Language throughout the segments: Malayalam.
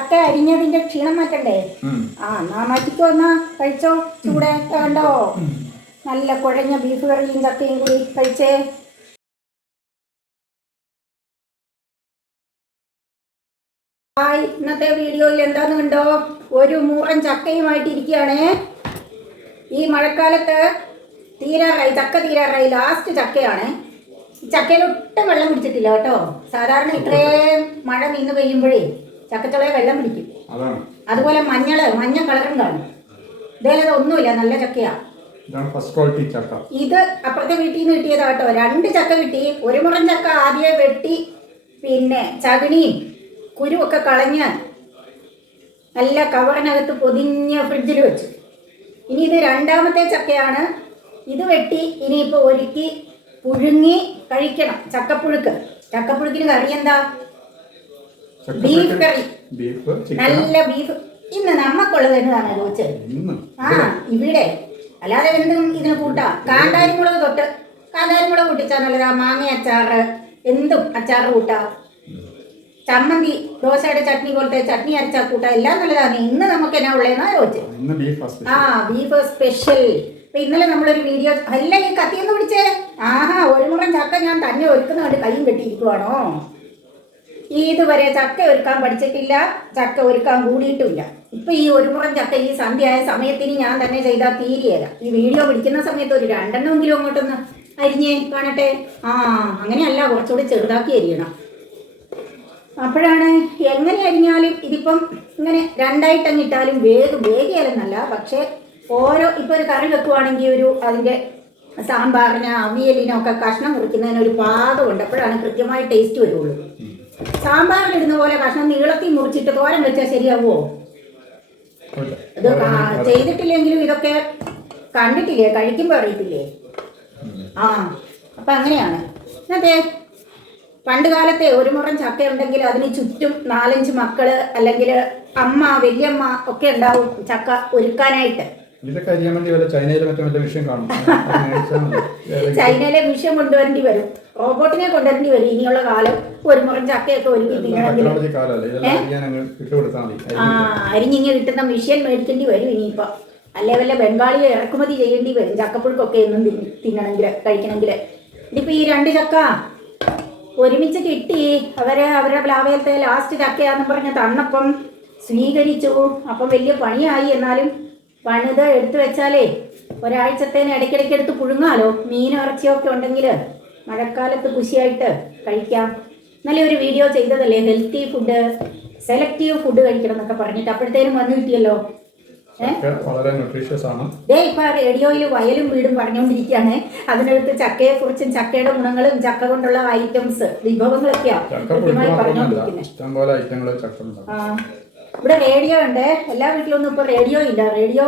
ചക്ക അരിഞ്ഞതിന്റെ ക്ഷീണം മാറ്റണ്ടേ? ആ എന്നാ മാറ്റിക്കോ എന്നാ കഴിച്ചോ ചൂടെ കണ്ടോ? നല്ല കുഴഞ്ഞ ബീഫ് കറിയും ചക്കയും കൂടി കഴിച്ചേ. ഹായ് ഇന്നത്തെ വീഡിയോയിൽ എന്താന്ന് കണ്ടോ? ഒരു മൂറൻ ചക്കയുമായിട്ട് ഇരിക്കുകയാണേ. ഈ മഴക്കാലത്ത് തീരാറായി ചക്ക തീരാറായി ലാസ്റ്റ് ചക്കയാണ്. ചക്കയിലൊട്ടും വെള്ളം കുടിച്ചിട്ടില്ല കേട്ടോ. സാധാരണ ഇത്രയും മഴ നിന്ന് പെയ്യുമ്പോഴേ. ചക്കച്ചുളയെ വെള്ളം പിടിക്കും. അതുപോലെ മഞ്ഞൾ മഞ്ഞ കളറും കാണും. ഇതേലത് ഒന്നുമില്ല നല്ല ചക്കയാ. ഇത് അപ്പുറത്തെ വീട്ടിൽ നിന്ന് കിട്ടിയതാ കേട്ടോ. രണ്ട് ചക്ക കിട്ടി. ഒരു മുറം ചക്ക ആദ്യം വെട്ടി പിന്നെ ചകിണിയും കുരുവൊക്കെ കളഞ്ഞ് നല്ല കവറിനകത്ത് പൊതിഞ്ഞ് ഫ്രിഡ്ജിൽ വെച്ചു. ഇനി ഇത് രണ്ടാമത്തെ ചക്കയാണ്. ഇത് വെട്ടി ഇനിയിപ്പോൾ ഒരുക്കി പുഴുങ്ങി കഴിക്കണം. ചക്കപ്പുഴുക്ക്. ചക്കപ്പുഴുക്കിന് കറി എന്താ? ബീഫ് കറി ബീഫ് നല്ല ബീഫ് ഇന്ന് നമ്മക്കുള്ളത് എന്നതാണ് ചോദിച്ചത് ആ ഇവിടെ. അല്ലാതെ എന്തും ഇതിന് കൂട്ടാം. കാന്താരിമുളക് തൊട്ട് കാന്താരിമുളക് കൂട്ടിച്ചാ നല്ലതാ. മാങ്ങ അച്ചാറ് എന്തും അച്ചാറ് കൂട്ടാം. ചമ്മന്തി ദോശയുടെ ചട്നി പോലത്തെ ചട്നി അരച്ചാൽ കൂട്ടാം. എല്ലാം നല്ലതാണ്. ഇന്ന് നമുക്ക് എന്നാ ഉള്ളതെന്നാ ചോദിച്ചത് ആ ബീഫ് സ്പെഷ്യൽ ഇപ്പൊ ഇന്നലെ നമ്മളൊരു വീഡിയോ അല്ല ഈ കത്തിയെന്ന് പിടിച്ചേ ആഹാ ഒരു മുറം ചക്ക ഞാൻ തന്നെ ഒരുക്കുന്ന കണ്ട് കൈയും കെട്ടിയിരിക്കുവാണോ ഇതുവരെ ചക്ക ഒരുക്കാൻ പഠിച്ചിട്ടില്ല ചക്ക ഒരുക്കാൻ കൂടിയിട്ടുമില്ല. ഇപ്പൊ ഈ ഒരു മുറം ചക്ക ഈ സന്ധ്യയായ സമയത്തിന് ഞാൻ തന്നെ ചെയ്താൽ തീരിയേരാ ഈ വീഡിയോ പിടിക്കുന്ന സമയത്ത് ഒരു രണ്ടെണ്ണമെങ്കിലും അങ്ങോട്ടൊന്ന് അരിഞ്ഞേ കാണട്ടെ? ആ അങ്ങനെയല്ല കുറച്ചുകൂടി ചെറുതാക്കി അരിയണം. അപ്പോഴാണ് എങ്ങനെ അരിഞ്ഞാലും ഇതിപ്പം ഇങ്ങനെ രണ്ടായിട്ട് അങ്ങ് ഇട്ടാലും വേഗം വേഗിയാലെന്നല്ല പക്ഷേ ഓരോ ഇപ്പോൾ ഒരു കറി വെക്കുവാണെങ്കിൽ ഒരു അതിന്റെ സാമ്പാറിന് അവിയലിനോ ഒക്കെ കഷ്ണം മുറിക്കുന്നതിന് ഒരു പാകമുണ്ട്. അപ്പോഴാണ് കൃത്യമായി ടേസ്റ്റ് വരുള്ളൂ. സാമ്പാറിലിടുന്ന പോലെ കഷ്ണം നീളത്തിൽ മുറിച്ചിട്ട് തോരൻ വെച്ചാൽ ശരിയാവുമോ ഇത് ചെയ്തിട്ടില്ലെങ്കിലും ഇതൊക്കെ കണ്ടിട്ടില്ലേ? കഴിക്കുമ്പോൾ അറിയത്തില്ലേ? ആ അപ്പം അങ്ങനെയാണ്. അതെ പണ്ട് കാലത്തെ ഒരു മുറം ചക്ക ഉണ്ടെങ്കിൽ അതിന് ചുറ്റും നാലഞ്ച് മക്കൾ അല്ലെങ്കിൽ അമ്മ വല്യമ്മ ഒക്കെ ഉണ്ടാവും ചക്ക ഒരുക്കാനായിട്ട്. ചൈനയിലെ വിഷയം കൊണ്ടുവരേണ്ടി വരും. റോബോട്ടിനെ കൊണ്ടുവരേണ്ടി വരും. ഇനിയുള്ള കാലം ഒരു മുറം ചക്കയൊക്കെ ഒരുങ്ങി തിന്നണമെങ്കിൽ. ആ അരിഞ്ഞിങ്ങ് കിട്ടുന്ന മെഷീൻ മേടിക്കേണ്ടി വരും ഇനിയിപ്പൊ. അല്ലെ വല്ല ബംഗാളിയെ ഇറക്കുമതി ചെയ്യേണ്ടി വരും. ചക്കപ്പുഴുക്കൊക്കെ എന്നും തിന്നണമെങ്കിൽ തിന്നണമെങ്കിൽ കഴിക്കണമെങ്കിൽ. ഇതിപ്പോൾ ഈ രണ്ട് ചക്ക ഒരുമിച്ച് കിട്ടി. അവരെ അവരുടെ പ്ലാവയത്തെ ലാസ്റ്റ് ചക്കയാന്ന് പറഞ്ഞ് തന്നപ്പം സ്വീകരിച്ചു. അപ്പം വലിയ പണിയായി. എന്നാലും പണിത് എടുത്തു വെച്ചാലേ ഒരാഴ്ചത്തേന് ഇടയ്ക്കിടയ്ക്ക് എടുത്ത് പുഴുങ്ങാലോ? മീൻ ഇറച്ചിയൊക്കെ ഉണ്ടെങ്കിൽ മഴക്കാലത്ത് കുശിയായിട്ട് കഴിക്കാം. ഇന്നലെ ഒരു വീഡിയോ ചെയ്തതല്ലേ? ഹെൽത്തി ഫുഡ് സെലക്റ്റീവ് ഫുഡ് കഴിക്കണം എന്നൊക്കെ പറഞ്ഞിട്ട് അപ്പോഴത്തേനും വന്നു കിട്ടിയല്ലോ. വളരെ ന്യൂട്രീഷ്യസ് ആണ്. ദേ ഇപ്പൊ റേഡിയോയിൽ വയലും വീടും പറഞ്ഞുകൊണ്ടിരിക്കുകയാണ് അതിനടുത്ത് ചക്കയെക്കുറിച്ചും ചക്കയുടെ ഗുണങ്ങളും ചക്ക കൊണ്ടുള്ള ഐറ്റംസ് വിഭവങ്ങളൊക്കെയാ ചക്ക പുഴുക്ക് കൃത്യമായി മാത്രമല്ല പറഞ്ഞുകൊണ്ടിരിക്കുന്നത് ഇഷ്ടംപോലെ ഐറ്റങ്ങൾ ചക്ക ഉണ്ടാവും ആ. ഇവിടെ റേഡിയോ ഉണ്ട്. എല്ലാ വീട്ടിലൊന്നും ഇപ്പൊ റേഡിയോ ഇല്ല. റേഡിയോ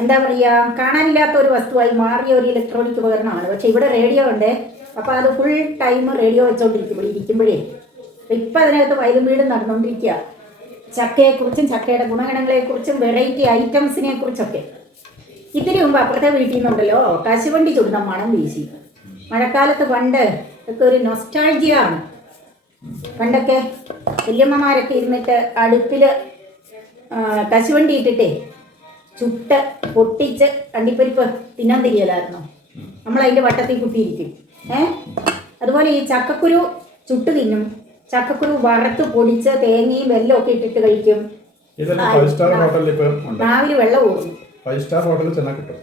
എന്താ പറയാ കാണാനില്ലാത്ത ഒരു വസ്തുവായി മാറിയ ഒരു ഇലക്ട്രോണിക് ഉപകരണമാണ്. പക്ഷേ ഇവിടെ റേഡിയോ ഉണ്ട്. അപ്പോൾ അത് ഫുൾ ടൈം റേഡിയോ വെച്ചുകൊണ്ടിരിക്കുമ്പോൾ ഇരിക്കുമ്പോഴേ. ഇപ്പം അതിനകത്ത് വയലും വീടും നടന്നുകൊണ്ടിരിക്കുക ചക്കയെക്കുറിച്ചും ചക്കയുടെ ഗുണഗണങ്ങളെക്കുറിച്ചും വെറൈറ്റി ഐറ്റംസിനെ കുറിച്ചൊക്കെ ഇതിനു മുമ്പ് അപ്പുറത്തെ വീട്ടിൽ നിന്നുണ്ടല്ലോ. കശുവണ്ടി ചുടുന്ന മണം വീശി. മഴക്കാലത്ത് പണ്ട് ഒക്കെ ഒരു നൊസ്റ്റാൾജിയാണ് പണ്ടൊക്കെ വല്യമ്മമാരൊക്കെ ഇരുന്നിട്ട് അടുപ്പിൽ കശുവണ്ടി ഇട്ടിട്ടേ ചുട്ട് പൊട്ടിച്ച് അണ്ടിപ്പരിപ്പ് തിന്നാൻ തിരിയലായിരുന്നു. നമ്മൾ അതിന്റെ വട്ടത്തിൽ കുത്തിയിരിക്കും. ഏ? അതുപോലെ ഈ ചക്കക്കുരു ചുട്ട് തിന്നും. ചക്കക്കുരു വറുത്ത് പൊടിച്ച് തേങ്ങയും വെല്ലം ഒക്കെ ഇട്ടിട്ട് കഴിക്കും. രാവിലെ വെള്ളം ഫൈവ് സ്റ്റാർ ഹോട്ടലിൽ ചെന്നാൽ കിട്ടും.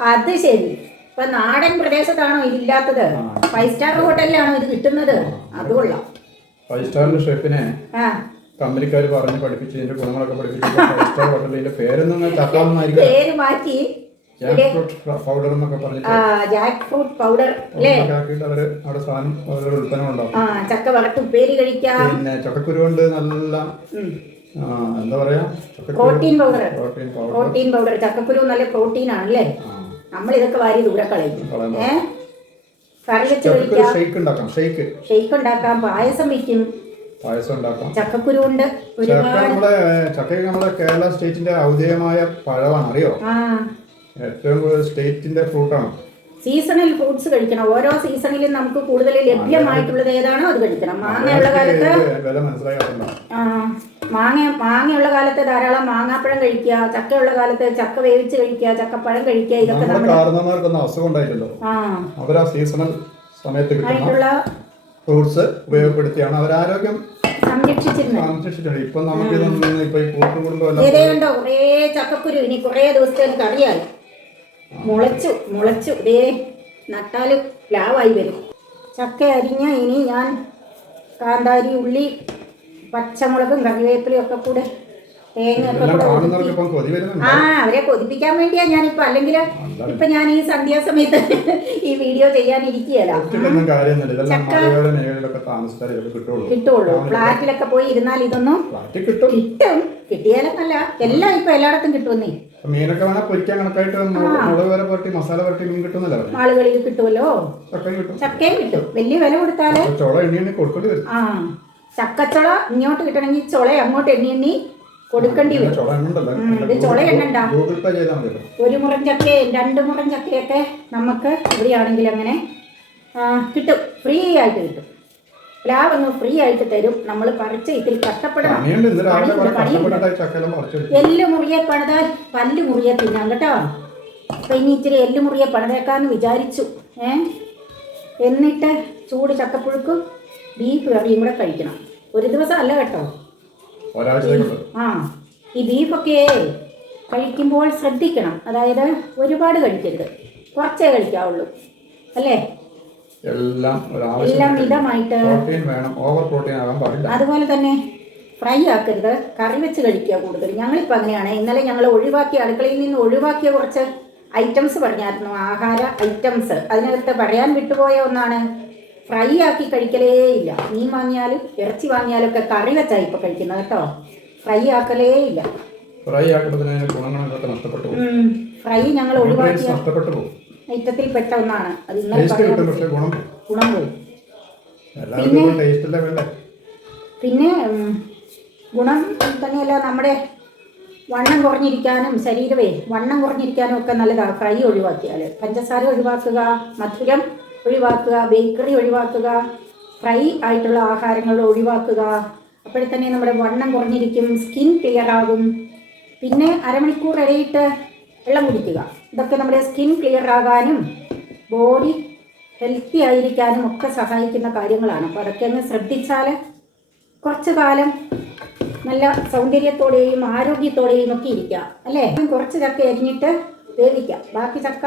അത് ശരി. ഇപ്പൊ നാടൻ പ്രദേശത്താണോ ഇതില്ലാത്തത് ഫൈവ് സ്റ്റാർ ഹോട്ടലിലാണോ ഇത് കിട്ടുന്നത്? അത് കൊള്ളാം. ഫൈവ് സ്റ്റാറിന്റെ ഷെഫിനെ ആ. കമ്പനിക്കാർ പറഞ്ഞ് പഠിപ്പിച്ച് ഇതിന്റെ ഗുണങ്ങളൊക്കെ പഠിപ്പിച്ച് ഫൈവ് സ്റ്റാർ ഹോട്ടലിൽ ഇതിന്റെ പേരൊന്നും പേര് മാറ്റി ജാക്ക് ഫ്രൂട്ട് പൗഡർ എന്നൊക്കെ പറഞ്ഞിട്ട് ആ ജാക്ക് ഫ്രൂട്ട് പൗഡർ അല്ലേ അവർ അവിടെ സാധനം ഉൽപ്പന്നം ഉണ്ടാവും ആ ചക്ക വറുത്ത് ഉപ്പേരി കഴിക്കാം. പിന്നെ ചക്കക്കുരു കൊണ്ട് നല്ല ആ, എന്താ പറയാ? ചക്കക്കുരു protein powder protein powder protein powder ചക്കക്കുരു നല്ല പ്രോട്ടീൻ ആണല്ലേ? നമ്മൾ ഇതൊക്കെ വാരി ദൂരെ കളയും. കളയണ്ട. ഏ? കറി വെച്ച് ചക്കക്കുരു കഴിക്കാം. ഷെയ്ക്ക് ഉണ്ടാക്കാം ഷെയ്ക്ക് ഷെയ്ക്ക് ഉണ്ടാക്കാം പായസം വയ്ക്കും. പായസം ഉണ്ടാക്കാം. ചക്കക്കുരു കൊണ്ട് ചക്ക ഒരുപാട് നമ്മളെ ചക്കയൊക്കെ നമ്മളെ കേരള സ്റ്റേറ്റിന്റെ ഔദ്യോഗികമായ പഴമാണ് അറിയോ? ആ. ഏറ്റവും കൂടുതൽ സ്റ്റേറ്റിന്റെ ഫ്രൂട്ടാണ്. സീസണൽ ഫ്രൂട്ട്സ് കഴിക്കണം. ഓരോ സീസണിലും നമുക്ക് കൂടുതൽ ലഭ്യമായിട്ടുള്ളത് ഏതാണോ അത് കഴിക്കണം. മാങ്ങയുള്ള കാലത്ത് ആ, മാങ്ങ മാങ്ങയുള്ള കാലത്ത് ധാരാളം മാങ്ങാപ്പഴം കഴിക്കുക ചക്കയുള്ള കാലത്ത് ചക്ക വേവിച്ച് കഴിക്കുക ചക്കപ്പഴം കഴിക്കുക ഇതൊക്കെ നമ്മുടെ നമ്മുടെ കാരണന്മാർക്കൊന്നും അസുഖം ഉണ്ടായില്ലല്ലോ. ആ. അവരാ സീസണൽ സമയത്ത് ആയിട്ടുള്ള ഫ്രൂട്ട്സ് ഉപയോഗപ്പെടുത്തിയാണ് അവർ ആരോഗ്യം സംരക്ഷിച്ചിട്ടുണ്ട്. ഇപ്പൊ നമുക്ക് ഇതൊന്നും ഇപ്പൊ ഈ കൂട്ടുകുടുംബം കുറേ ചക്കക്കുരു ഇനി കുറേ ദിവസത്തേക്ക് കറിയായി. മുളച്ചു മുളച്ചു. ഇതേ നട്ടാൽ പ്ലാവായി വരും. ചക്ക അരിഞ്ഞ ഇനി ഞാൻ കാന്താരി ഉള്ളി പച്ചമുളകും കറിവേപ്പിലയും ഒക്കെ കൂടെ തേങ്ങ ആ അവരെ കൊതിപ്പിക്കാൻ വേണ്ടിയാ ഞാനിപ്പോ. അല്ലെങ്കിൽ ഇപ്പൊ ഞാൻ ഈ സന്ധ്യാസമയത്ത് ഈ വീഡിയോ താമസിച്ചാലേ ഇതൊക്കെ കിട്ടുള്ളൂ. ഫ്ലാറ്റിലൊക്കെ പോയി ഇരുന്നാൽ ഇതൊന്നും കിട്ടും. കിട്ടും. കിട്ടിയാലെന്നല്ല. എല്ലാം ഇപ്പൊ എല്ലായിടത്തും കിട്ടുമെന്നേ. മീനൊക്കെ വേണേൽ പൊരിക്കാൻ കണക്കായിട്ട് മുളക് വരെ പുരട്ടി മസാല പുരട്ടി മീൻ കിട്ടുന്നല്ലോ ആളുകളിൽ കിട്ടുമല്ലോ ചക്കയും കിട്ടും. ചക്കയും കിട്ടും. വലിയ വില കൊടുത്താലേ. ചുള എണ്ണി എണ്ണി കൊടുക്കേണ്ടി വരും. ആ. ചക്കച്ചുള ഇങ്ങോട്ട് കിട്ടണമെങ്കിൽ ചുള അങ്ങോട്ട് എണ്ണി എണ്ണി കൊടുക്കേണ്ടി വരും. ഒരു മുറം ചക്കയും രണ്ട് മുറം ചക്കയൊക്കെ നമുക്ക് ഇവിടെയാണെങ്കിൽ അങ്ങനെ കിട്ടും. ഫ്രീ ആയിട്ട് കിട്ടും. പ്ലാവൊന്ന് ഫ്രീ ആയിട്ട് തരും. നമ്മൾ പറിച്ച് ഇതിൽ കഷ്ടപ്പെടണം. എല്ല് മുറിയെ പണിതാൽ പല്ല് മുറിയെ തിന്നാം കേട്ടോ. അപ്പം ഇനി ഇച്ചിരി എല്ല് മുറിയെ പണിതേക്കാന്ന് വിചാരിച്ചു. ഏ? എന്നിട്ട് ചൂട് ചക്കപ്പുഴുക്കും ബീഫ് കറിയും കൂടെ കഴിക്കണം. ഒരു ദിവസം അല്ല കേട്ടോ. ആ ഈ ബീഫൊക്കെ കഴിക്കുമ്പോൾ ശ്രദ്ധിക്കണം. അതായത് ഒരുപാട് കഴിക്കരുത്. കുറച്ചേ കഴിക്കാവുള്ളൂ. അല്ലേ? എല്ലാം എല്ലാം മിതമായിട്ട് ഓവർ പ്രോട്ടീൻ ആകാൻ പാടില്ല. അതുപോലെ തന്നെ ഫ്രൈ ആക്കരുത്. കറി വെച്ച് കഴിക്കുക കൂടുതൽ. ഞങ്ങളിപ്പോൾ അങ്ങനെയാണ്. ഇന്നലെ ഞങ്ങൾ ഒഴിവാക്കിയ അടുക്കളയിൽ നിന്ന് ഒഴിവാക്കിയ കുറച്ച് ഐറ്റംസ് പറഞ്ഞായിരുന്നു. ആഹാര ഐറ്റംസ് അതിനകത്ത് പറയാൻ വിട്ടുപോയ ഒന്നാണ് ഫ്രൈ ആക്കി കഴിക്കലേ ഇല്ല മീൻ വാങ്ങിയാലും ഇറച്ചി വാങ്ങിയാലും ഒക്കെ കറി വെച്ചായി ഇപ്പൊ കഴിക്കുന്നത് കേട്ടോ. ഫ്രൈ ആക്കലേ ഇല്ല ഫ്രൈ ഫ്രൈ ഞങ്ങൾ ഒഴിവാക്കിയ ഐറ്റത്തിൽ പെട്ട ഒന്നാണ് അത് ഇന്നലെ ഗുണം പോയി. ടേസ്റ്റ് പിന്നെ ഗുണം തന്നെയല്ല നമ്മുടെ വണ്ണം കുറഞ്ഞിരിക്കാനും ശരീരമേ വണ്ണം കുറഞ്ഞിരിക്കാനും ഒക്കെ നല്ലതാണ് ഫ്രൈ ഒഴിവാക്കിയാൽ പഞ്ചസാര ഒഴിവാക്കുക മധുരം ഒഴിവാക്കുക ബേക്കറി ഒഴിവാക്കുക ഫ്രൈ ആയിട്ടുള്ള ആഹാരങ്ങൾ ഒഴിവാക്കുക. അപ്പോഴേ തന്നെ നമ്മുടെ വണ്ണം കുറഞ്ഞിരിക്കും സ്കിൻ ക്ലിയർ ആകും. പിന്നെ അരമണിക്കൂർ ഇടയിട്ട് വെള്ളം കുടിക്കുക. ഇതൊക്കെ നമ്മുടെ സ്കിൻ ക്ലിയർ ആകാനും ബോഡി ഹെൽത്തി ആയിരിക്കാനും ഒക്കെ സഹായിക്കുന്ന കാര്യങ്ങളാണ്. അപ്പോൾ അതൊക്കെ ഒന്ന് ശ്രദ്ധിച്ചാൽ കുറച്ച് കാലം നല്ല സൗന്ദര്യത്തോടെയും ആരോഗ്യത്തോടെയും ഒക്കെ ഇരിക്കുക അല്ലേ? കുറച്ച് ചക്ക എരിഞ്ഞിട്ട് വേവിക്കാം ബാക്കി ചക്ക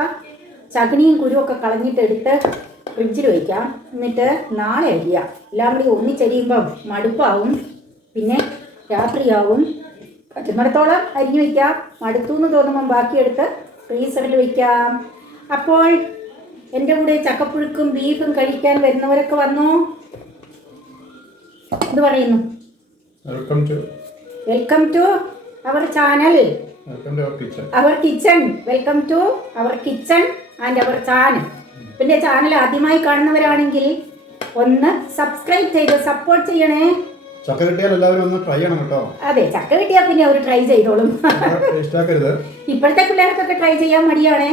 ചകിണിയും കുരുവൊക്കെ കളഞ്ഞിട്ട് കളഞ്ഞിട്ടെടുത്ത് ഫ്രിഡ്ജിൽ വയ്ക്കാം എന്നിട്ട് നാളെ അരിയാം. എല്ലാം കൂടി ഒന്നിച്ചരിയുമ്പം മടുപ്പാവും. പിന്നെ രാത്രിയാവും. പറ്റുന്നിടത്തോളം അരിഞ്ഞു വയ്ക്കാം മടുത്തു എന്ന് തോന്നുമ്പം ബാക്കിയെടുത്ത് ഫ്രീസറിൽ വയ്ക്കാം അപ്പോൾ എന്റെ കൂടെ ചക്കപ്പുഴുക്കും ബീഫും കഴിക്കാൻ വരുന്നവരൊക്കെ വന്നു? എന്ത് പറയുന്നു? Welcome to welcome to our channel our kitchen welcome to our kitchen and our channel. പിന്നെ ചാനൽ ആദ്യമായി കാണുന്നവരാണെങ്കിൽ ഒന്ന് സബ്സ്ക്രൈബ് ചെയ്ത് സപ്പോർട്ട് ചെയ്യണേ. ചക്ക കിട്ടിയാൽ എല്ലാവരും ഒന്ന് ട്രൈ ചെയ്യണം കേട്ടോ. അതെ ചക്ക കിട്ടിയാൽ പിന്നെ അവർ ട്രൈ ചെയ്തോളും. ഇഷ്ടാക്കരുത് ഇപ്പോഴത്തെ പിള്ളേർക്കൊക്കെ ട്രൈ ചെയ്യാൻ മടിയാണേ.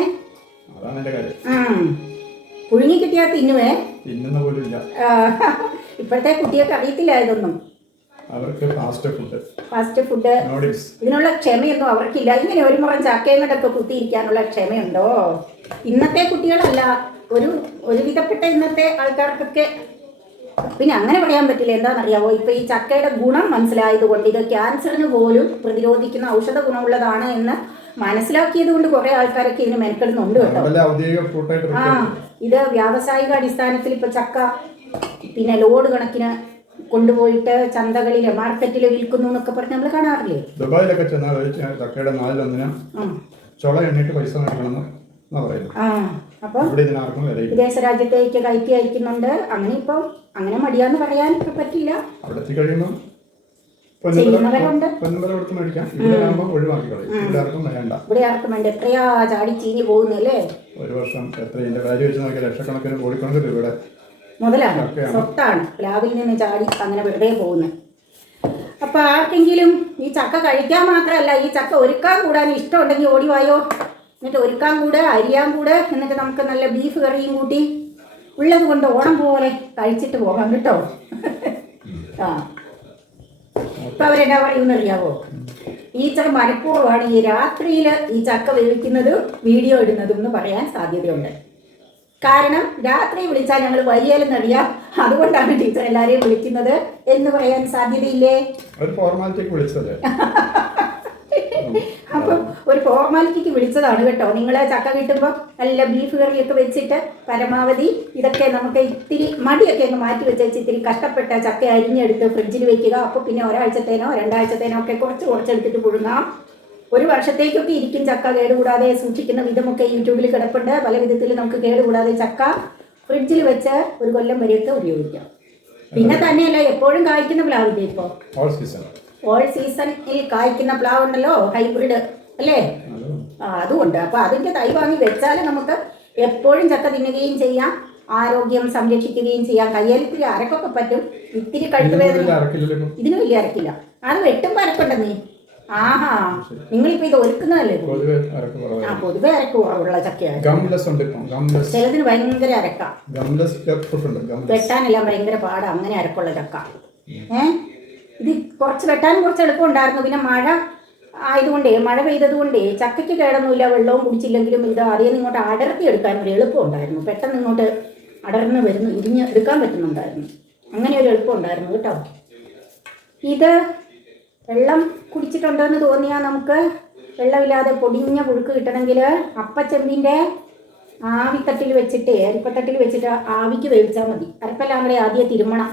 പുഴുങ്ങി കിട്ടിയാൽ തിന്നുവേ. തിന്നുന്ന പോലും ഇപ്പോഴത്തെ കുട്ടികൾക്ക് അറിയത്തില്ല ഇതൊന്നും. അവർക്ക് ഫാസ്റ്റ് ഫുഡ് ഫാസ്റ്റ് ഫുഡ് ഇതിനുള്ള ക്ഷമയൊന്നും അവർക്കില്ല. ഇങ്ങനെ ഒരു മുറം ചാക്കയും കണ്ടൊക്കെ കുത്തിയിരിക്കാനുള്ള ക്ഷമയുണ്ടോ? ഇന്നത്തെ കുട്ടികളല്ല ഒരു ഒരുവിധപ്പെട്ട ഇന്നത്തെ ആൾക്കാർക്കൊക്കെ പിന്നെ അങ്ങനെ പറയാൻ പറ്റില്ല. എന്താണെന്നറിയാവോ? ഇപ്പൊ ഈ ചക്കയുടെ ഗുണം മനസ്സിലായതുകൊണ്ട് ഇത് ക്യാൻസറിന് പോലും പ്രതിരോധിക്കുന്ന ഔഷധ ഗുണമുള്ളതാണ് എന്ന് മനസ്സിലാക്കിയത് കൊണ്ട് കുറെ ആൾക്കാരൊക്കെ ഇതിന് മെനക്കെടുന്നുണ്ട് കേട്ടോ. ആ ഇത് വ്യാവസായിക അടിസ്ഥാനത്തിൽ ഇപ്പൊ ചക്ക പിന്നെ ലോഡ് കണക്കിന് കൊണ്ടുപോയിട്ട് ചന്തകളിൽ മാർക്കറ്റിൽ വിൽക്കുന്നു എന്നൊക്കെ പറഞ്ഞ് നമ്മൾ കാണാറില്ലേ? ദുബായിലൊക്കെ ചെന്നാൽ ചക്കയുടെ നാലിലൊന്നിന് ചുള എണ്ണിട്ട് പൈസ നൽകണം അപ്പം ഇവിടെ വിദേശ രാജ്യത്തേക്ക് കയറ്റി അയക്കുന്നുണ്ട്. അങ്ങനെ ഇപ്പം അങ്ങനെ മടിയാന്ന് പറയാൻ പറ്റില്ല. ഇവിടെ ഇവിടെ ആർക്കും വേണ്ട. ഇവിടെ എത്രയാ ചാടി ചീഞ്ഞ് പോകുന്നല്ലേ ഒരു വർഷം എത്ര വാല്യൂ വെച്ച് നോക്കിയാൽ ലക്ഷക്കണക്കിന് കോടിക്കണക്കിന് രൂപയുടെ മുതലാണ്. സ്വത്താണ്. പ്ലാവിൽ നിന്ന് ചാടി അങ്ങനെ വെറുതെ പോകുന്നത് അപ്പൊ ആർക്കെങ്കിലും ഈ ചക്ക കഴിക്കാൻ മാത്രമല്ല ഈ ചക്ക ഒരുക്കാൻ കൂടാൻ ഇഷ്ടമുണ്ടെങ്കിൽ ഓടിവായോ എന്നിട്ട് ഒരുക്കാൻ കൂടെ അരിയാൻ കൂടെ എന്നിട്ട് നമുക്ക് നല്ല ബീഫ് കറിയും കൂട്ടി ഉള്ളത് കൊണ്ട് ഓണം പോലെ കഴിച്ചിട്ട് പോകാം കേട്ടോ. ആ. ഇപ്പൊ അവരെന്നാ പറയുമെന്ന് അറിയാവോ? ടീച്ചർ മനഃപൂർവമാണ് ഈ രാത്രിയിൽ ഈ ചക്ക വേവിക്കുന്നതും വീഡിയോ ഇടുന്നതും എന്ന് പറയാൻ സാധ്യതയുണ്ട്. കാരണം രാത്രി വിളിച്ചാൽ ഞങ്ങൾ വരികയില്ലെന്നറിയാം അതുകൊണ്ടാണ് ടീച്ചർ എല്ലാരെയും വിളിക്കുന്നത്. എന്ന് പറയാൻ സാധ്യതയില്ലേ? ഒരു ഫോർമാലിറ്റിക്ക് വിളിച്ചത്. അപ്പം ഒരു ഫോർമാലിറ്റിക്ക് വിളിച്ചതാണ് കേട്ടോ. നിങ്ങൾ ചക്ക കിട്ടുമ്പോൾ നല്ല ബീഫ് കറിയൊക്കെ വെച്ചിട്ട് പരമാവധി ഇതൊക്കെ നമുക്ക് ഇത്തിരി മടിയൊക്കെ അങ്ങ് മാറ്റി വെച്ചാൽ ഇത്തിരി കഷ്ടപ്പെട്ട ചക്ക അരിഞ്ഞെടുത്ത് ഫ്രിഡ്ജിൽ വെക്കുക. അപ്പോൾ പിന്നെ ഒരാഴ്ചത്തേനോ രണ്ടാഴ്ചത്തേനോ ഒക്കെ കുറച്ച് കുറച്ചെടുത്തിട്ട് പുഴുങ്ങാം. ഒരു വർഷത്തേക്കൊക്കെ ഇരിക്കും ചക്ക കേടുകൂടാതെ സൂക്ഷിക്കുന്ന വിധമൊക്കെ യൂട്യൂബിൽ കിടപ്പുണ്ട്. പല വിധത്തിൽ നമുക്ക് കേടുകൂടാതെ ചക്ക ഫ്രിഡ്ജിൽ വെച്ച് ഒരു കൊല്ലം വരെയൊക്കെ ഉപയോഗിക്കാം. പിന്നെ തന്നെയല്ല എപ്പോഴും കായ്ക്കുന്ന പ്ലാവില്ലേ ഇപ്പോൾ ഓൾ സീസൺ ഓൾ സീസണിൽ കായ്ക്കുന്ന പ്ലാവ് ഉണ്ടല്ലോ ഹൈബ്രിഡ് അല്ലേ? അത് ആ അതുകൊണ്ട് അപ്പൊ അതിന്റെ തൈ വാങ്ങി വെച്ചാൽ നമുക്ക് എപ്പോഴും ചക്ക തിന്നുകയും ചെയ്യാം ആരോഗ്യം സംരക്ഷിക്കുകയും ചെയ്യാം. കയ്യേലത്തിൽ അരക്കൊക്കെ പറ്റും. ഇത്തിരി കഴുത്ത് വേദന ഇതിന് വലിയ അരക്കില്ല. അത് വെട്ടുമ്പോൾ അരക്കണ്ട നീ ആഹാ നിങ്ങളിപ്പോ ഇത് ഒരുക്കുന്നതല്ലേ? പൊതുവെ അരക്ക് ആ കുറവാണ് പൊതുവെ അരക്കുള്ള ചക്കയാണ് ഗംലെസ് ഉണ്ട് ഇപ്പം. ഗംലെസ്. ചിലതിന് ഭയങ്കര അരക്ക. ഗംലെസ് ഫ്രൂട്ട് ഉണ്ട് ഗംലെസ്. വെട്ടാനെല്ലാം ഭയങ്കര പാടാ. അങ്ങനെ അരക്കുള്ള ചക്ക. ഏ? ഇത് കുറച്ച് വെട്ടാനും കുറച്ച് എളുപ്പം ഉണ്ടായിരുന്നു പിന്നെ മഴ ആയതുകൊണ്ടേ മഴ പെയ്തതുകൊണ്ടേ ചക്കയ്ക്ക് കേടൊന്നുമില്ല. വെള്ളവും കുടിച്ചില്ലെങ്കിലും ഇത് ആദ്യം ഇങ്ങോട്ട് അടർത്തി എടുക്കാൻ ഒരു എളുപ്പം ഉണ്ടായിരുന്നു പെട്ടെന്ന് ഇങ്ങോട്ട് അടർന്ന് വരുന്നു. ഇരിഞ്ഞ് എടുക്കാൻ പറ്റുന്നുണ്ടായിരുന്നു. അങ്ങനെ ഒരു എളുപ്പം ഉണ്ടായിരുന്നു കേട്ടോ. ഇത് വെള്ളം കുടിച്ചിട്ടുണ്ടെന്ന് തോന്നിയാൽ നമുക്ക് വെള്ളമില്ലാതെ പൊടിഞ്ഞ പുഴുക്ക് കിട്ടണമെങ്കിൽ അപ്പച്ചെമ്പിന്റെ ആവിത്തട്ടിൽ വെച്ചിട്ട് അരിപ്പത്തട്ടിൽ വെച്ചിട്ട് ആവിക്ക് വേവിച്ചാൽ മതി. അരപ്പെല്ലാം കൂടെ ആദ്യം തിരുമണം.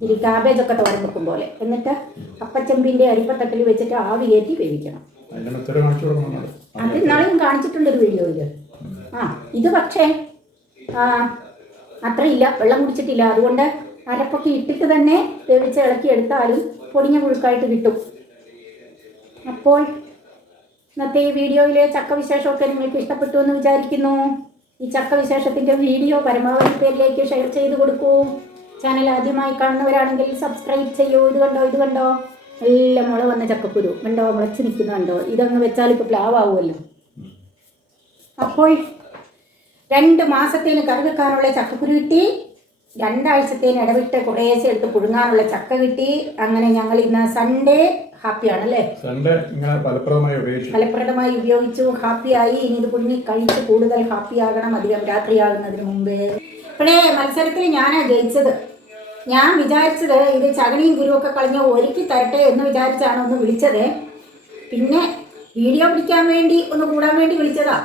ഇരി കാബേജൊക്കെ തോരൻ വെക്കും പോലെ. എന്നിട്ട് അപ്പച്ചെമ്പിന്റെ അരിപ്പത്തട്ടിൽ വെച്ചിട്ട് ആവി കയറ്റി വേവിക്കണം. അത് ഇന്നാളും കാണിച്ചിട്ടുണ്ട് ഒരു വീഡിയോയിൽ ആ ഇത് പക്ഷേ അത്രയില്ല. വെള്ളം കുടിച്ചിട്ടില്ല. അതുകൊണ്ട് അരപ്പൊക്കെ ഇട്ടിട്ട് തന്നെ വേവിച്ച് ഇളക്കി എടുത്താലും പൊടിഞ്ഞ പുഴുക്കായിട്ട് കിട്ടും. അപ്പോൾ ഇന്നത്തെ ഈ വീഡിയോയിലെ ചക്ക വിശേഷമൊക്കെ നിങ്ങൾക്ക് ഇഷ്ടപ്പെട്ടു എന്ന് വിചാരിക്കുന്നു. ഈ ചക്ക വിശേഷത്തിന്റെ വീഡിയോ പരമാവധി പേരിലേക്ക് ഷെയർ ചെയ്ത് കൊടുക്കൂ. ചാനൽ ആദ്യമായി കാണുന്നവരാണെങ്കിൽ സബ്സ്ക്രൈബ് ചെയ്യൂ. ഇത് കണ്ടോ ഇത് കണ്ടോ? എല്ലാം മുള വന്ന ചക്കക്കുരു. കണ്ടോ മുളച്ച് നിൽക്കുന്നുണ്ടോ ഇതങ്ങ് വെച്ചാൽ ഇപ്പോൾ പ്ലാവാകുമല്ലോ അപ്പോൾ രണ്ട് മാസത്തേന് കറി ചക്കക്കുരു കിട്ടി. രണ്ടാഴ്ചത്തേന് ഇടവിട്ട് കുറേശ്ശെ എടുത്ത് പുഴുങ്ങാനുള്ള ചക്ക കിട്ടി. അങ്ങനെ ഞങ്ങൾ ഇന്ന് സൺഡേ ഹാപ്പിയാണ് അല്ലേ ഫലപ്രദമായി ഉപയോഗിച്ചു. ഫലപ്രദമായി ഉപയോഗിച്ചു ഹാപ്പിയായി. ഇനി ഇത് പുഴുങ്ങി കഴിച്ച് കൂടുതൽ ഹാപ്പിയാകണം അധികം രാത്രിയാകുന്നതിന് മുമ്പേ. ഇപ്പോഴേ മത്സരത്തിൽ ഞാനാ ജയിച്ചത്. ഞാൻ വിചാരിച്ചത് ഇത് ചകണിയും ഗുരുവൊക്കെ കളഞ്ഞ് ഒരുക്കി തരട്ടെ എന്ന് വിചാരിച്ചാണ് ഒന്ന് വിളിച്ചത്. പിന്നെ വീഡിയോ പിടിക്കാൻ വേണ്ടി ഒന്ന് കൂടാൻ വേണ്ടി വിളിച്ചതാ.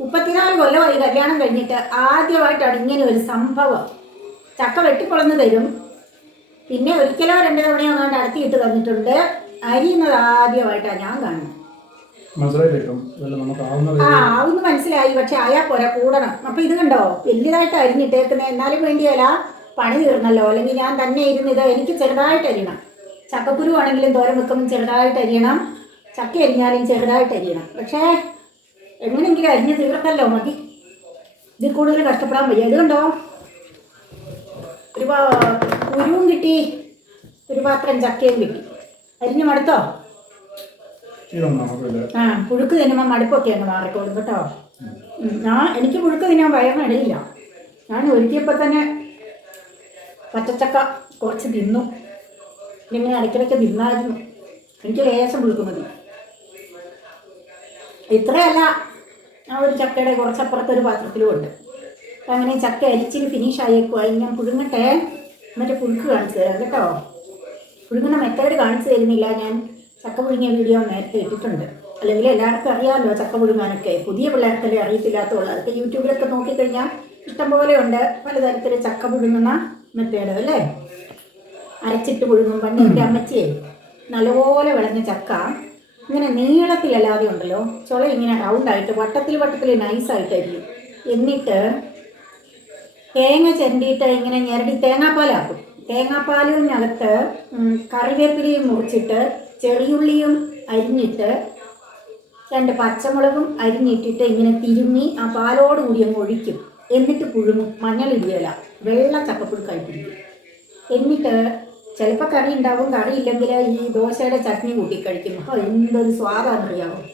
മുപ്പത്തിനാല് കൊല്ലമായി കല്യാണം കഴിഞ്ഞിട്ട് ആദ്യമായിട്ടാണ് ഇങ്ങനെ ഒരു സംഭവം. ചക്ക വെട്ടിക്കൊളന്ന് തരും. പിന്നെ ഒരിക്കലോ രണ്ടു തവണയോ അങ്ങാണ്ട് അടുത്തിയിട്ട് തന്നിട്ടുണ്ട്. അരിയുന്നത് ആദ്യമായിട്ടാണ് ഞാൻ കാണുന്നത്. ആ ആവുന്ന് മനസ്സിലായി. പക്ഷെ ആയാ പോരാ കൂടണം. അപ്പൊ ഇത് കണ്ടോ? വലിയതായിട്ട് അരിഞ്ഞിട്ടേക്കുന്നത് എന്നാലും വേണ്ടിയല്ല പണി തീർന്നല്ലോ. അല്ലെങ്കിൽ ഞാൻ തന്നെ ഇരുന്ന് ഇത് എനിക്ക് ചെറുതായിട്ട് അരിയണം. ചക്കക്കുരു ആണെങ്കിലും തോരൻ വെക്കുമ്പോൾ ചെറുതായിട്ട് അരിയണം. ചക്ക അരിഞ്ഞാലും ചെറുതായിട്ട് അരിയണം. പക്ഷേ എങ്ങനെയെങ്കിലും അരിഞ്ഞ് തീർത്തല്ലോ മതി. ഇതിൽ കൂടുതൽ കഷ്ടപ്പെടാൻ വയ്യ. ഇത് കണ്ടോ? ഒരു കുരുവും കിട്ടി. ഒരു പാത്രം ചക്കയും കിട്ടി. അരിഞ്ഞ് മടുത്തോ? ആ പുഴുക്ക് തിന്നുമ്പോൾ മടുപ്പൊക്കെ അങ്ങ് മാറിക്കോളും കേട്ടോ. ഞാൻ എനിക്ക് പുഴുക്ക് തിന്നാൻ വയറിനിടയില്ല ഞാൻ ഒരുക്കിയപ്പോൾ തന്നെ പച്ചച്ചക്ക കുറച്ച് തിന്നു. ഇങ്ങനെ ഇടയ്ക്കിടയ്ക്ക് തിന്നായിരുന്നു. എനിക്ക് ലേശം പുഴുക്ക് മതി. ഇത്രയല്ല ആ ഒരു ചക്കയുടെ കുറച്ചപ്പുറത്ത് ഒരു പാത്രത്തിലും ഉണ്ട്. അങ്ങനെ ചക്ക അരിച്ചിന് ഫിനിഷ് ആയേക്കുവാ ഞാൻ പുഴുങ്ങട്ടെ? എന്നിട്ട് പുഴുക്ക് കാണിച്ചു തരാം കേട്ടോ. പുഴുങ്ങുന്ന മെത്തേഡ് കാണിച്ചു തരുന്നില്ല. ഞാൻ ചക്ക പുഴുങ്ങിയ വീഡിയോ നേരത്തെ ഇട്ടിട്ടുണ്ട്. അല്ലെങ്കിൽ എല്ലാവർക്കും അറിയാമല്ലോ ചക്ക പുഴുങ്ങാനൊക്കെ. പുതിയ പിള്ളേർക്കല്ലേ അറിയത്തില്ലാത്തുള്ളൂ അതൊക്കെ യൂട്യൂബിലൊക്കെ നോക്കിക്കഴിഞ്ഞാൽ ഇഷ്ടംപോലെ ഉണ്ട്. പലതരത്തിൽ ചക്ക പുഴുങ്ങുന്ന മെത്തേഡ് അല്ലേ? അരച്ചിട്ട് പുഴുങ്ങും. പണ്ട് എന്റെ അമ്മച്ചിയെ നല്ലപോലെ വിളഞ്ഞ ചക്ക ഇങ്ങനെ നീളത്തിലല്ലാതെ ഉണ്ടല്ലോ. ചുള ഇങ്ങനെ റൗണ്ടായിട്ട് വട്ടത്തിൽ വട്ടത്തിൽ നൈസായിട്ടായിരിക്കും എന്നിട്ട് തേങ്ങ ചിരണ്ടിയിട്ട് ഇങ്ങനെ ഞെരടി തേങ്ങാപ്പാലാക്കും. തേങ്ങാപ്പാലിനകത്ത് കറിവേപ്പിലയും മുറിച്ചിട്ട് ചെറിയുള്ളിയും അരിഞ്ഞിട്ട് രണ്ട് പച്ചമുളകും അരിഞ്ഞിട്ടിട്ട് ഇങ്ങനെ തിരുമ്മി ആ പാലോട് കൂടി അങ്ങ് ഒഴിക്കും. എന്നിട്ട് പുഴുങ്ങും. മഞ്ഞളിടിയല വെള്ള ചക്കപ്പുഴുക്കായി പിടിക്കും എന്നിട്ട് ചിലപ്പോൾ കറി ഉണ്ടാവും. കറി ഇല്ലെങ്കിൽ ഈ ദോശയുടെ ചട്നി കൂട്ടി കഴിക്കും. അപ്പോൾ എന്തൊരു സ്വാദാണ് അറിയാവും?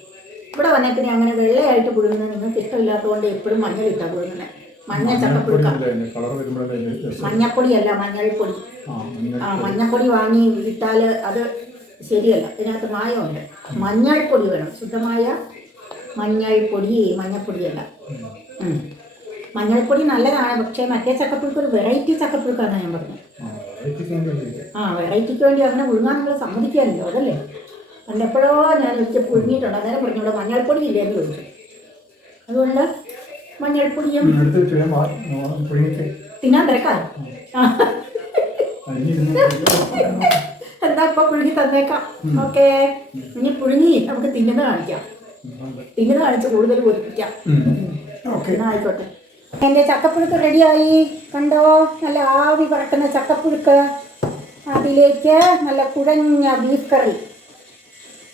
ഇവിടെ വന്നിട്ട് ഞാൻ അങ്ങനെ വെള്ളയായിട്ട് പുഴുങ്ങുന്നത് നിങ്ങൾക്ക് ഇഷ്ടമില്ലാത്തതുകൊണ്ട് എപ്പോഴും മഞ്ഞളിട്ടാണ് പുഴുങ്ങുന്നത് മഞ്ഞ ചക്കപ്പുഴുക്ക. മഞ്ഞപ്പൊടിയല്ല മഞ്ഞൾപ്പൊടി. ആ മഞ്ഞൾപ്പൊടി. മഞ്ഞപ്പൊടി വാങ്ങി ഇട്ടാൽ അത് ശരിയല്ല. ഇതിനകത്ത് മായമുണ്ട്. മഞ്ഞൾപ്പൊടി വേണം. ശുദ്ധമായ മഞ്ഞൾപ്പൊടി മഞ്ഞൾപ്പൊടിയല്ല. മഞ്ഞൾപ്പൊടി നല്ലതാണ്. പക്ഷേ മറ്റേ ചക്കപ്പുഴുക്ക് ഒരു വെറൈറ്റി ചക്കപ്പുഴുക്കാണ് ഞാൻ പറഞ്ഞത്. ആ, വെറൈറ്റിക്ക് വേണ്ടി അങ്ങനെ ഉഴുങ്ങാൻ നിങ്ങൾ സമ്മതിക്കാമല്ലോ അതല്ലേ? അല്ലെപ്പോഴോ ഞാൻ ഒരിക്കൽ പുഴുങ്ങിയിട്ടുണ്ട്. അന്നേരം പറഞ്ഞു ഇവിടെ മഞ്ഞൾപ്പൊടി ഇല്ലേ എന്ന് ചോദിച്ചു. അതുകൊണ്ട് മഞ്ഞൾപ്പൊടിയും എടുത്ത് വെച്ച് ഞാൻ വാ- നോ- പുഴുങ്ങിച്ച് തിന്നാൻ തിരക്കാം എന്താ ഇപ്പൊ പുഴുങ്ങി തന്നേക്കാം? ഓക്കെ. ഇനി പുഴുങ്ങി നമുക്ക് തിന്നുന്നത് കാണിക്കാം. തിന്നുന്നത് കാണിച്ച് കൂടുതൽ പൊരിപ്പിക്കാം ആയിക്കോട്ടെ. എന്റെ ചക്കപ്പുഴുക്ക് റെഡിയായി. കണ്ടോ? നല്ല ആവി പറക്കുന്ന ചക്കപ്പുഴുക്ക്. അതിലേക്ക് നല്ല കുഴഞ്ഞ ബീഫ് കറി.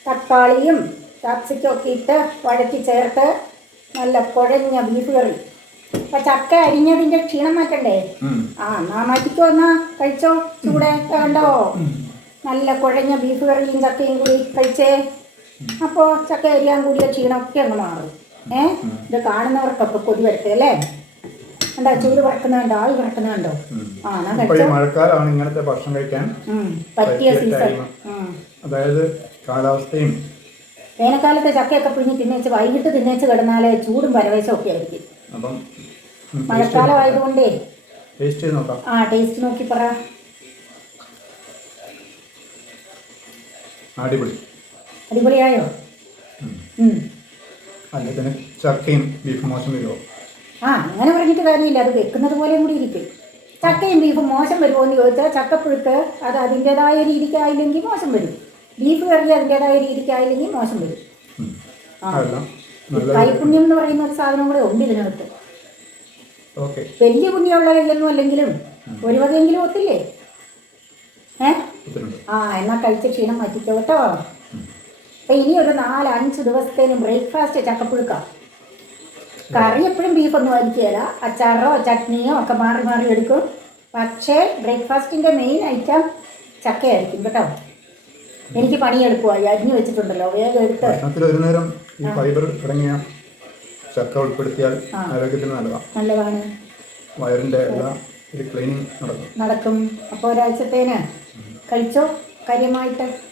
തക്കാളിയും ക്യാപ്സിക്കും ഒക്കെ ഇട്ട് വഴറ്റി ചേർത്ത് നല്ല കുഴഞ്ഞ ബീഫ് കറി അപ്പൊ ചക്ക അരിഞ്ഞതിന്റെ ക്ഷീണം മാറ്റണ്ടേ? ആ എന്നാ മാറ്റിക്കോ എന്നാ കഴിച്ചോ? ചൂടെ കണ്ടോ? നല്ല കുഴഞ്ഞ ബീഫ് കറിയും ചക്കയും കൂടി കഴിച്ചേ. അപ്പോൾ ചക്ക അരിയാൻ കൂടിയ ക്ഷീണമൊക്കെ അങ്ങ് മാറും. ഏ? ഇത് കാണുന്നവർക്കൊക്കെ കൊതി വരട്ടെ അല്ലേ? എന്താ ചൂട് പറക്കുന്നുണ്ടോ ആവി പറക്കുന്നുണ്ടോ ആ മഴക്കാലമാണ് ഇങ്ങനത്തെ ഭക്ഷണം കഴിക്കാൻ പറ്റിയ സീസൺ. അതായത് കാലാവസ്ഥയും വേനൽക്കാലത്ത് ചക്കയൊക്കെ പിഴിഞ്ഞ് തിന്നേച്ച് വൈകിട്ട് തിന്നേച്ച് കിടന്നാൽ ചൂടും പരവേശം ഒക്കെ ആയിരിക്കും. അപ്പം മഴക്കാലം ആയതുകൊണ്ടേ. ടേസ്റ്റ് നോക്കാം. ആ ടേസ്റ്റ് നോക്കി പറ. അടിപൊളി. അടിപൊളിയായോ. അല്ലെങ്കിൽ ചക്കയും ബീഫ് മോശം വരുമോ ആ അങ്ങനെ പറഞ്ഞിട്ട് കാര്യമില്ല. അത് വെക്കുന്നത് പോലെയും കൂടി ഇരിക്കും. ചക്കയും ബീഫും മോശം വരുമോ എന്ന് ചോദിച്ചാൽ ചക്കപ്പുഴുക്ക് അത് അതിന്റെതായ രീതിക്കായില്ലെങ്കിൽ മോശം വരും. ബീഫ് കറി അതിന്റെതായ രീതിക്കായില്ലെങ്കിൽ മോശം വരും. ആ. കൈപുണ്യം എന്ന് പറയുന്ന ഒരു സാധനം കൂടെ ഉണ്ട് ഇതിനകത്ത്. വലിയ പുണ്യമുള്ള കയ്യൊന്നും അല്ലെങ്കിലും ഒരു വകയെങ്കിലും ഒത്തില്ലേ? ഏ? ആ എന്നാ കഴിച്ച ക്ഷീണം മാറ്റിക്കോ കേട്ടോ. അപ്പം ഇനി ഒരു നാല് അഞ്ച് ദിവസത്തേനും ബ്രേക്ക്ഫാസ്റ്റ് ചക്കപ്പുഴുക്ക. കറി എപ്പോഴും ബീഫൊന്നും ആയിരിക്കുകയില്ല. അച്ചാറോ ചട്നിയോ ഒക്കെ മാറി മാറി എടുക്കും. പക്ഷേ ബ്രേക്ക്ഫാസ്റ്റിന്റെ മെയിൻ ഐറ്റം ചക്കയായിരിക്കും കേട്ടോ. എനിക്ക് പണി എളുപ്പമായി അരിഞ്ഞു വെച്ചിട്ടുണ്ടല്ലോ. വേഗം എടുത്ത്. ഭക്ഷണത്തിൽ ഒരു നേരം ഈ ഫൈബർ തുടങ്ങിയ ചക്ക ഉൾപ്പെടുത്തിയാൽ. ആരോഗ്യത്തിന് നല്ലതാണ് നല്ലതാണ്. വയറിന്റെ എല്ലാ ഒരു ക്ലീനിങ് നടക്കും. നടക്കും. അപ്പോൾ ഒരാഴ്ചത്തേന് കഴിച്ചോ? കാര്യമായിട്ട്?